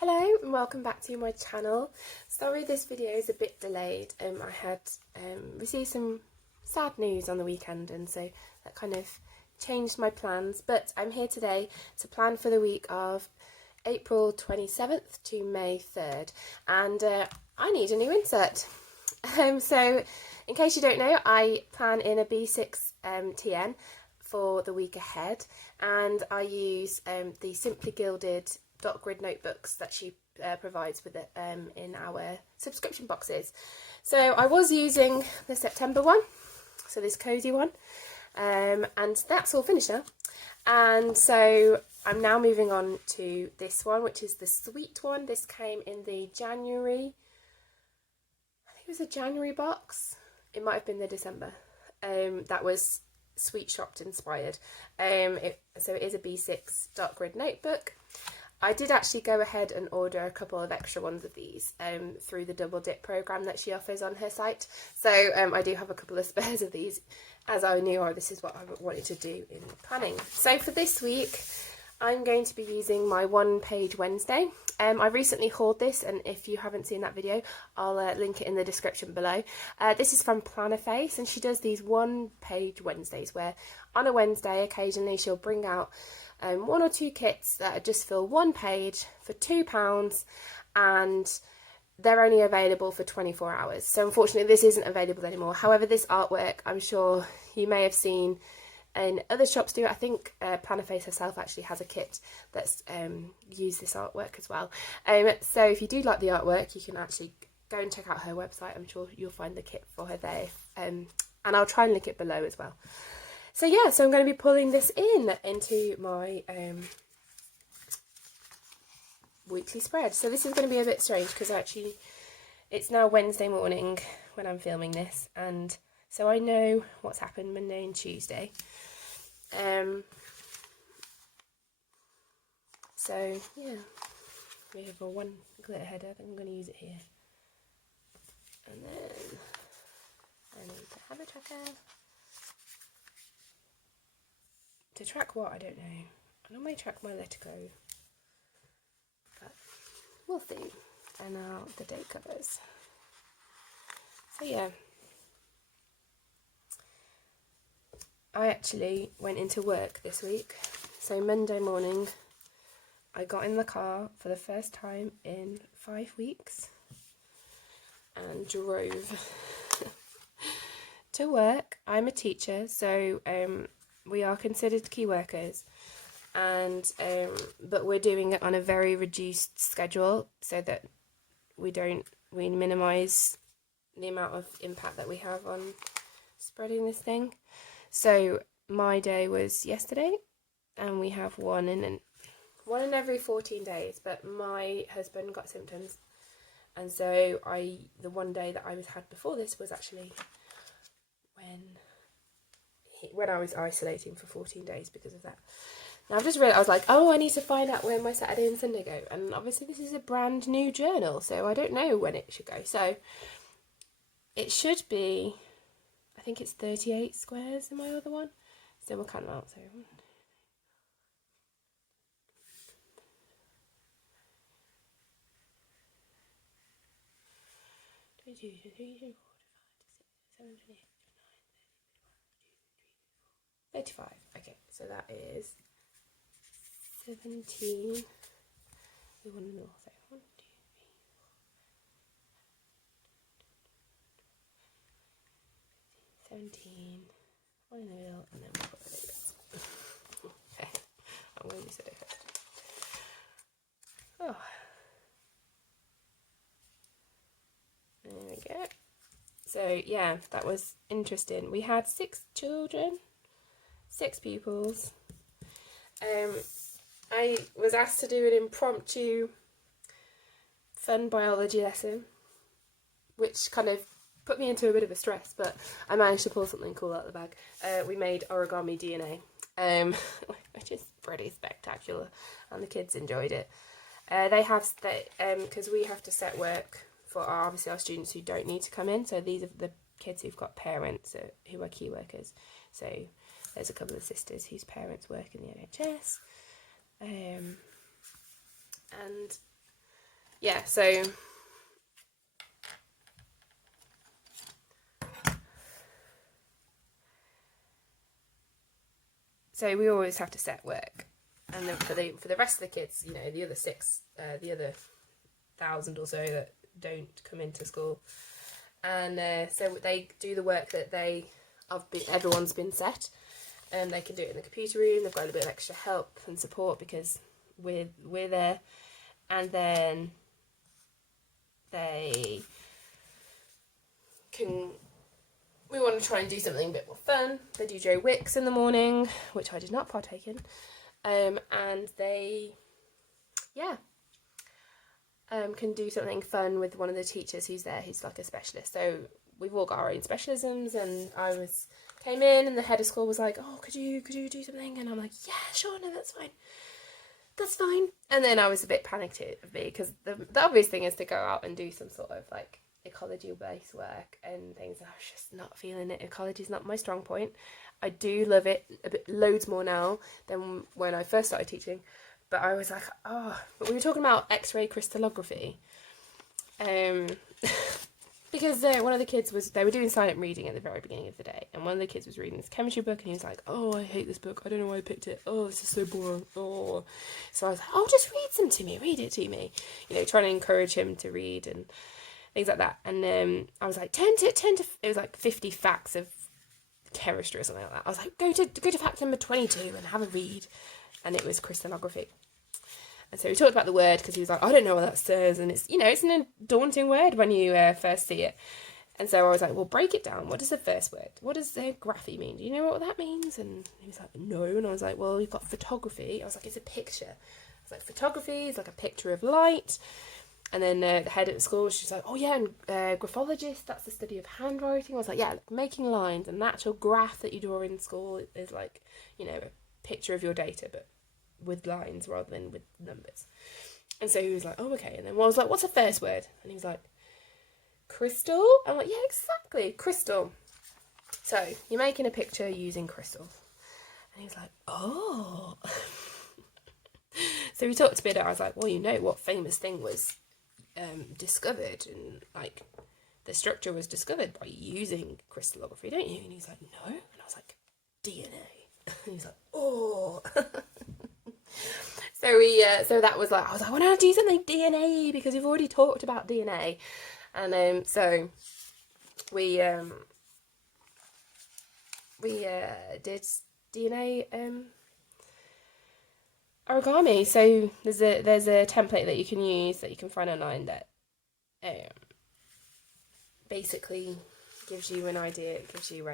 Hello and welcome back to my channel. Sorry this video is a bit delayed. I had received some sad news on the weekend, and so that kind of changed my plans, but I'm here today to plan for the week of April 27th to May 3rd, and I need a new insert. So in case you don't know, I plan in a B6 TN for the week ahead, and I use the Simply Gilded dot grid notebooks that she provides with it in our subscription boxes. So I was using the September one, so this cozy one, and that's all finished now. And so I'm now moving on to this one, which is the sweet one. This came in the January, I think it was a January box. It might have been the December. That was Sweet Shopped inspired. So it is a B6 dot grid notebook. I did actually go ahead and order a couple of extra ones of these through the double dip program that she offers on her site. So I do have a couple of spares of these, as I knew this is what I wanted to do in planning. So for this week, I'm going to be using my One Page Wednesday. I recently hauled this, and if you haven't seen that video, I'll link it in the description below. This is from Plannerface, and she does these One Page Wednesdays, where on a Wednesday, occasionally she'll bring out one or two kits that just fill one page for £2, and they're only available for 24 hours. So unfortunately this isn't available anymore. However, this artwork, I'm sure you may have seen in other shops do. I think Plannerface herself actually has a kit that's used this artwork as well. So if you do like the artwork, you can actually go and check out her website. I'm sure you'll find the kit for her there, and I'll try and link it below as well. So yeah, so I'm going to be pulling this into my weekly spread. So this is going to be a bit strange because actually it's now Wednesday morning when I'm filming this, and so I know what's happened Monday and Tuesday. So yeah, we have a one glitter header. I think I'm going to use it here, and then I need to have a tracker. To track what, I don't know. I normally track my letter go, but we'll see. And now the date covers. So yeah, I actually went into work this week. So Monday morning, I got in the car for the first time in 5 weeks and drove to work. I'm a teacher, so we are considered key workers, and but we're doing it on a very reduced schedule so that we minimise the amount of impact that we have on spreading this thing. So my day was yesterday, and we have one in every 14 days, but my husband got symptoms, and so the one day that I had before this was actually when I was isolating for 14 days because of that. Now I've just read, I was like, oh, I need to find out where my Saturday and Sunday go, and obviously this is a brand new journal, so I don't know when it should go. So it should be, I think it's 38 squares in my other one, so we'll count them out. So 22, 23, 24, 25, 26, 27, 28, 35. Okay, so that is 17. We want to know, so 1, 2, 3, 4, 17. One in the middle, and then we'll put the bits. Okay, I'm going to use it first. Oh, there we go. So yeah, that was interesting. We had 6 children, 6 pupils. I was asked to do an impromptu fun biology lesson, which kind of put me into a bit of a stress, but I managed to pull something cool out of the bag. We made origami DNA, which is pretty spectacular, and the kids enjoyed it. They have, because we have to set work for obviously our students who don't need to come in, so these are the kids who've got parents who are key workers. So there's a couple of sisters whose parents work in the NHS, and yeah, so we always have to set work, and then for the rest of the kids, you know, the other 1,000 or so that don't come into school, and so they do the work that everyone's been set, and they can do it in the computer room. They've got a little bit of extra help and support because we're there, and then they can. We want to try and do something a bit more fun. They do Joe Wicks in the morning, which I did not partake in. And they, can do something fun with one of the teachers who's there, who's like a specialist. So we've all got our own specialisms, and came in, and the head of school was like, "Oh, could you do something?" And I'm like, "Yeah, sure, no, that's fine." And then I was a bit panicked of me because the obvious thing is to go out and do some sort of like ecology-based work and things. I was just not feeling it. Ecology is not my strong point. I do love it loads more now than when I first started teaching, but I was like, but we were talking about X-ray crystallography, because one of the kids they were doing silent reading at the very beginning of the day, and one of the kids was reading this chemistry book, and he was like, "Oh, I hate this book. I don't know why I picked it. Oh, this is so boring. Oh." So I was like, "Oh, just read it to me," you know, trying to encourage him to read and things like that. And I was like, turn to it was like 50 facts of chemistry or something like that. I was like, go to fact number 22 and have a read. And it was crystallography. And so we talked about the word, because he was like, "I don't know what that says," and it's, you know, it's a daunting word when you first see it. And so I was like, "Well, break it down. What does the first word? What does graphy mean? Do you know what that means?" And he was like, "No." And I was like, "Well, you've got photography." I was like, "It's a picture." I was like, "Photography is like a picture of light." And then the head at the school, she's like, "Oh yeah, and graphologist, that's the study of handwriting." I was like, "Yeah, like making lines, and the actual graph that you draw in school is like, you know, a picture of your data, but with lines rather than with numbers." And so he was like, "Oh, okay." And then I was like, "What's the first word?" And he was like, "Crystal." I'm like, "Yeah, exactly, crystal. So you're making a picture using crystals." And he was like, "Oh." So we talked a bit. I was like, "Well, you know what famous thing was discovered, and like the structure was discovered by using crystallography, don't you?" And he's like, "No." And I was like, "DNA." And he's like, "Oh." So that was like, I was like, "I want to do something DNA because we've already talked about DNA," and so we did DNA origami. So there's a template that you can use that you can find online that basically gives you an idea. It gives you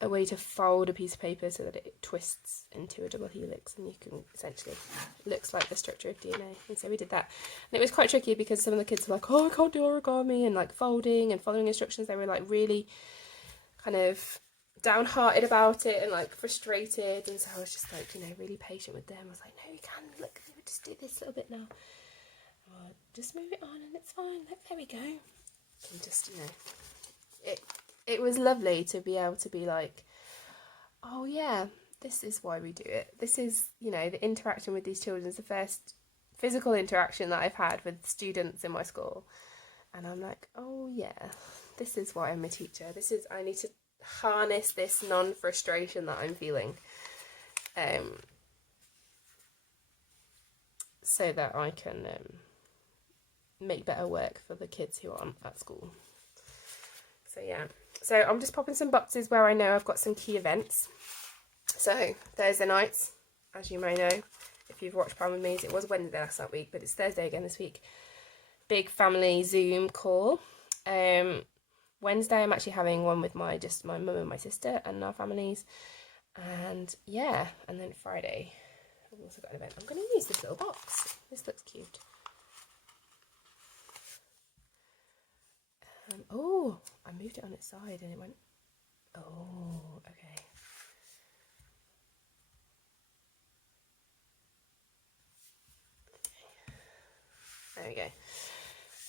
a way to fold a piece of paper so that it twists into a double helix, and you can essentially, looks like the structure of DNA. And so we did that, and it was quite tricky because some of the kids were like, "Oh, I can't do origami," and like folding and following instructions. They were like really kind of downhearted about it and like frustrated, and so I was just like, you know, really patient with them. I was like, "No, you can, look, just do this little bit now. Just move it on and it's fine. Look, there we go." And just, you know, it was lovely to be able to be like, "Oh yeah, this is why we do it. This is, you know, the interaction with these children is the first physical interaction that I've had with students in my school." And I'm like, "Oh yeah, this is why I'm a teacher. I need to harness this non-frustration that I'm feeling, so that I can make better work for the kids who aren't at school." So yeah, so I'm just popping some boxes where I know I've got some key events. So Thursday nights, as you may know, if you've watched Plan with Me, it was Wednesday last week, but it's Thursday again this week. Big family Zoom call. Wednesday I'm actually having one with my mum and my sister and our families. And yeah, and then Friday I've also got an event. I'm going to use this little box. This looks cute. Oh, I moved it on its side and it went, oh, okay. There we go.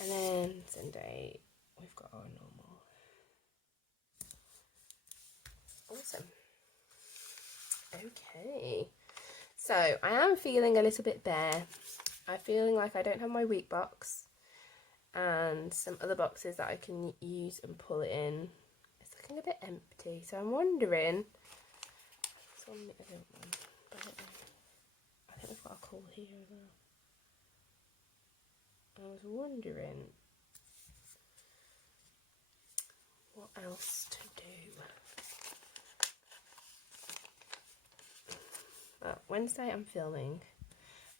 And then Sunday, we've got our normal. Awesome. Okay. So, So I am feeling a little bit bare. I'm feeling like I don't have my week box and some other boxes that I can use and pull it in. It's looking a bit empty, so I'm wondering. This one, I don't know, but I don't know. I think we've got a call here as well. I was wondering what else to do. Well, Wednesday I'm filming,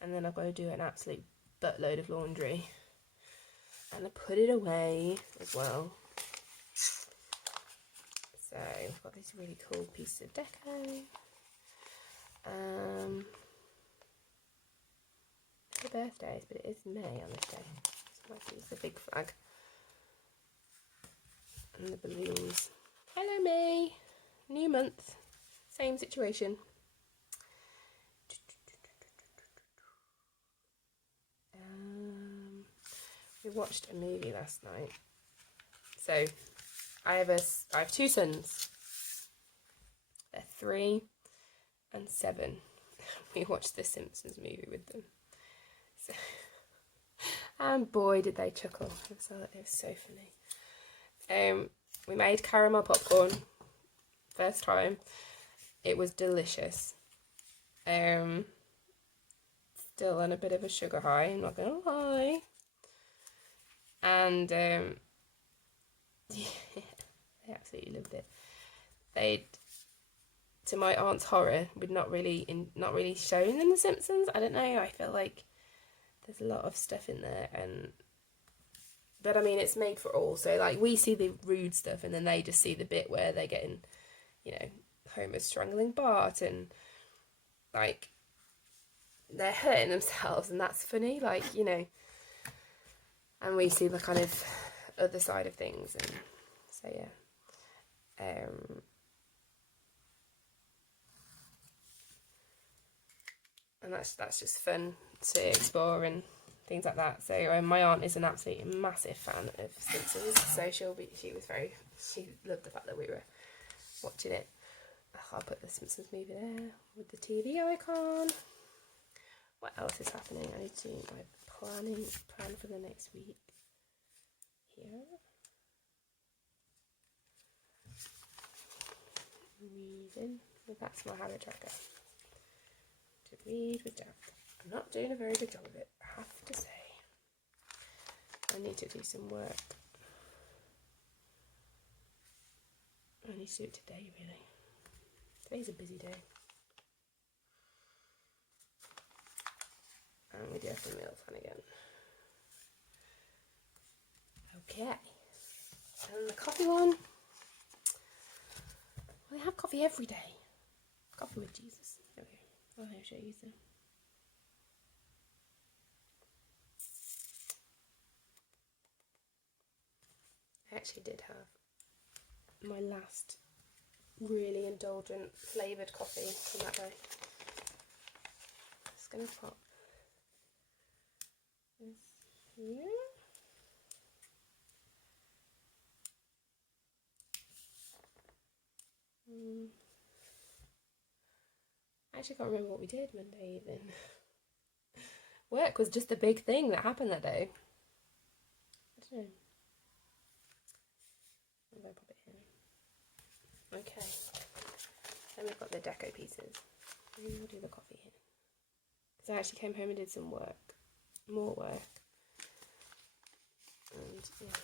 and then I've got to do an absolute buttload of laundry and I put it away as well. So I've got these really cool pieces of deco. The birthdays, but it is May on this day, so I might use the big flag and the balloons. Hello May, new month, same situation. We watched a movie last night. So I have two sons. They're 3 and 7. We watched the Simpsons movie with them. So, and boy did they chuckle. It was so funny. We made caramel popcorn first time. It was delicious. Still on a bit of a sugar high, I'm not gonna lie. And they absolutely loved it. They'd, to my aunt's horror, would not really shown in The Simpsons. I don't know. I feel like there's a lot of stuff in there, but I mean it's made for all. So like we see the rude stuff, and then they just see the bit where they're getting, Homer strangling Bart, and like they're hurting themselves, and that's funny. Like and we see the kind of other side of things, and so yeah. And that's just fun to explore and things like that. So my aunt is an absolutely massive fan of Simpsons, so she loved the fact that we were watching it. I'll put the Simpsons movie there with the TV icon. What else is happening? I need to do my plan for the next week here. Reading. That's my habit tracker. To read with depth. I'm not doing a very good job of it, I have to say. I need to do some work. I need to do it today, really. Today's a busy day. And we do have the meal plan again. Okay. And the coffee one. Well, I have coffee every day. Coffee with Jesus. There we go. I'll show you some. I actually did have my last really indulgent flavoured coffee from that day. Just going to pop this here. I actually can't remember what we did Monday evening. Work was just a big thing that happened that day. I don't know. I'm going to pop it here. Okay. Then we've got the deco pieces. Maybe we'll do the coffee here. Because I actually came home and did some work. More work. And yeah.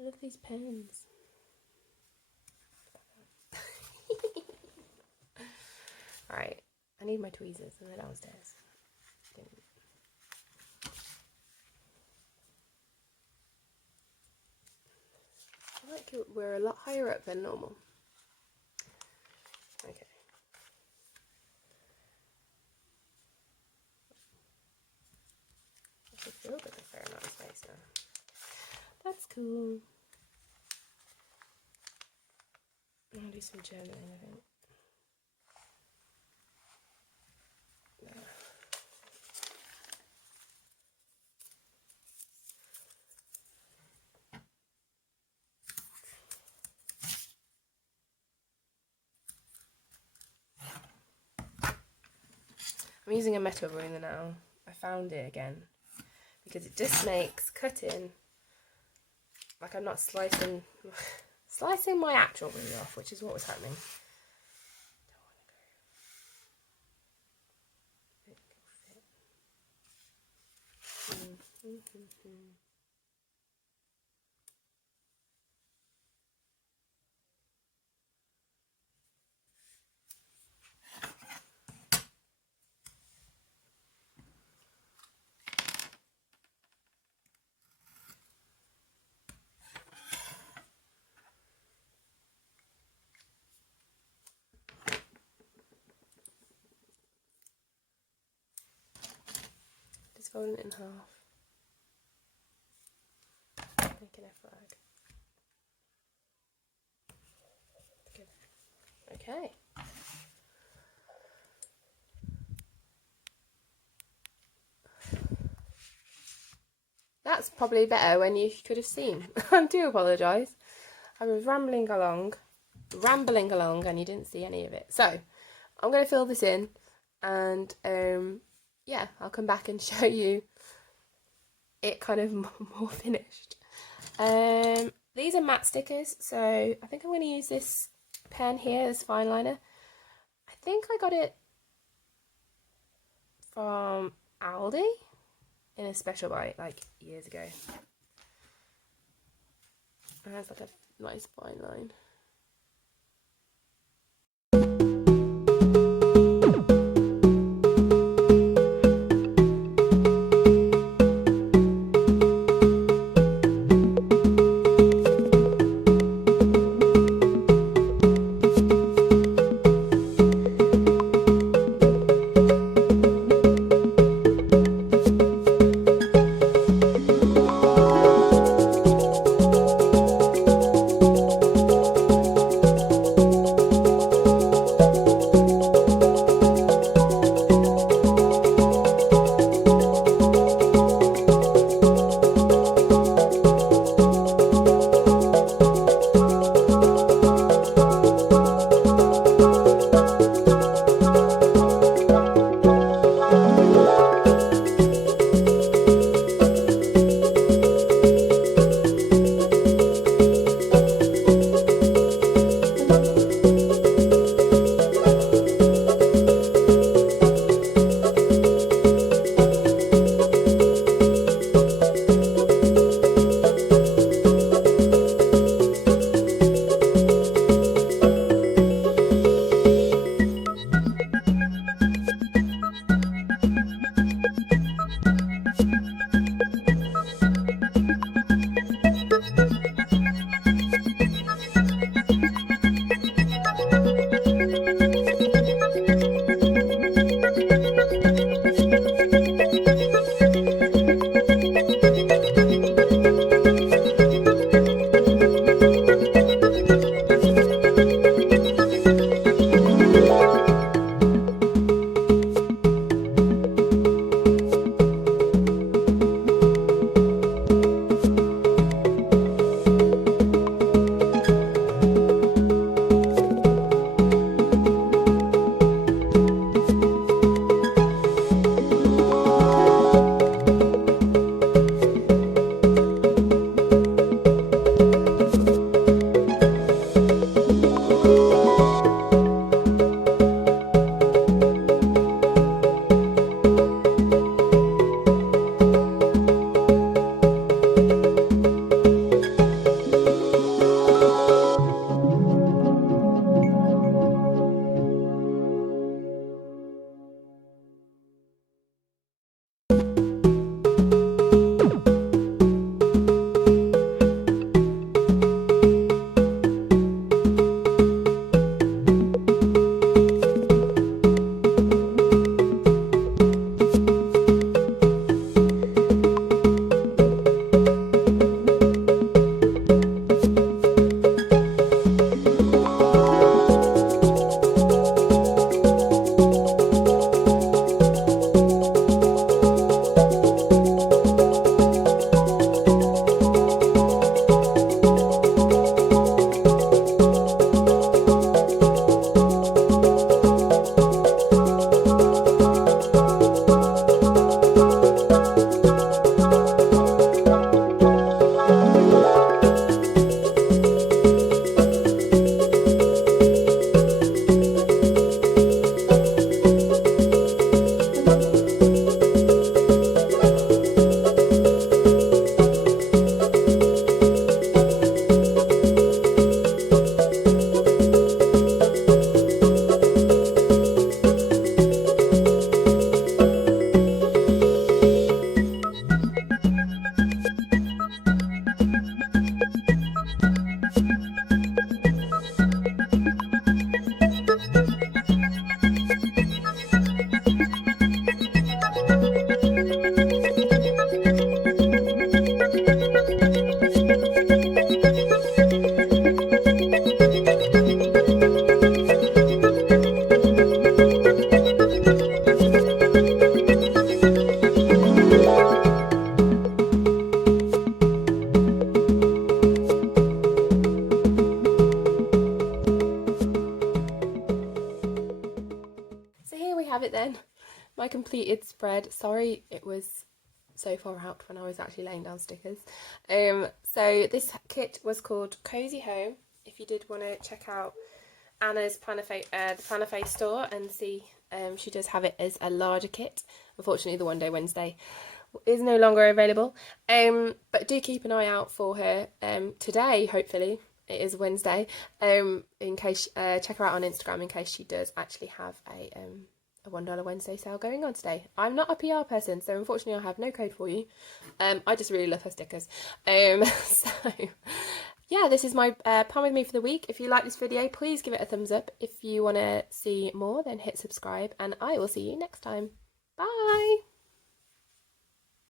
I love these pens. Alright, I need my tweezers and they're downstairs. I feel like we're a lot higher up than normal. Okay. I should feel good a fair amount of space now. That's cool. I'll do some journaling, I think. I'm using a metal ruler now. I found it again because it just makes cutting like I'm not slicing my actual ruler off, which is what was happening. Just folding it in half, making a flag. Okay. That's probably better when you could have seen. I do apologise. I was rambling along and you didn't see any of it. So I'm going to fill this in and yeah, I'll come back and show you it kind of more finished. These are matte stickers, so I think I'm going to use this pen here, this fine liner. I think I got it from Aldi in a special buy like years ago. It has like a nice fine line. have it then. My completed spread. Sorry it was so far out when I was actually laying down stickers. So this kit was called Cozy Home. If you did want to check out Anna's Plannerface, the Plannerface store, and see, she does have it as a larger kit. Unfortunately, the One Day Wednesday is no longer available. But do keep an eye out for her today, hopefully. It is Wednesday. In case, check her out on Instagram in case she does actually have a $1 Wednesday sale going on today. I'm not a PR person, so unfortunately I have no code for you. I just really love her stickers. So yeah, this is my plan with me for the week. If you like this video, please give it a thumbs up. If you want to see more, then hit subscribe, and I will see you next time. Bye!